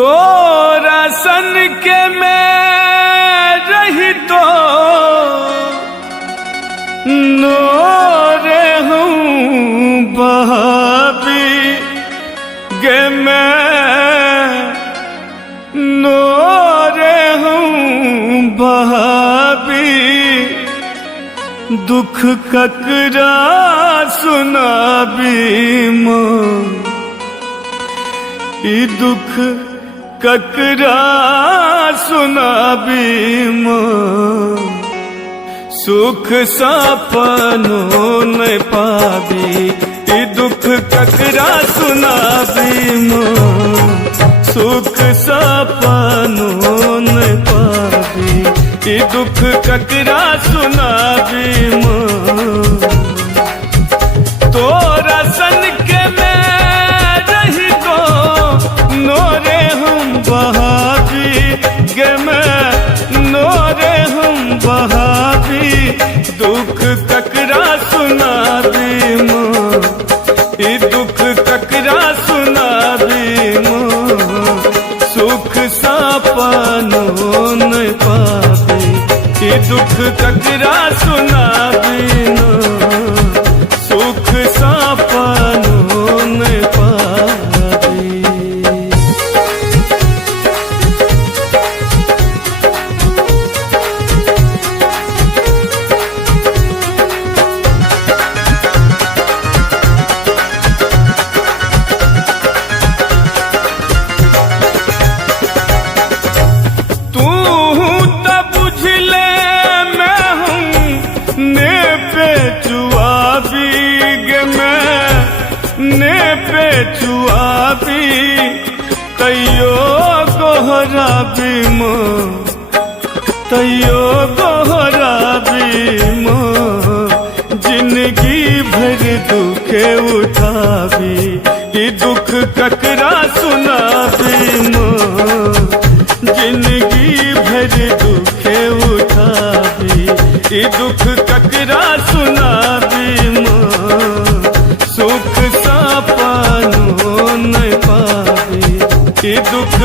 तोरा सन के मैं रही तो नोरे हूँ बहाबी गे मैं नोरे हूँ बहाबी दुख ककरा सुनाबी माँ ई दुख ककरा सुनाबी माँ सुख सपनों न पाबी ई दुख ककरा सुनाबी माँ सुख सपनों न पाबी ई दुख ककरा सुनाबी माँ तोरा सन के मैं रही तो नोरे हम बहाबी गे मैं नोरे हम बहाबी दुख ककरा सुनाबी माँ ई दुख ककरा सुनाबी माँ सुख सपनों न पाबी ई दुख ककरा सुनाबी माँ सुख सपनों न पाबी। तू तो बुझ ले मैं हूँ ने पे चुआबी गे मैं ने पे चुआबी तैयो गोहराबी माँ तैयो गोहराबी माँ जिंदगी भर दुखे उठाबी ई दुख ककरा सुनाबी माँ जिंदगी भर दुखे उठाबी ई दुख ककरा सुनाबी माँ सुख सपनों न पाबी ई दुख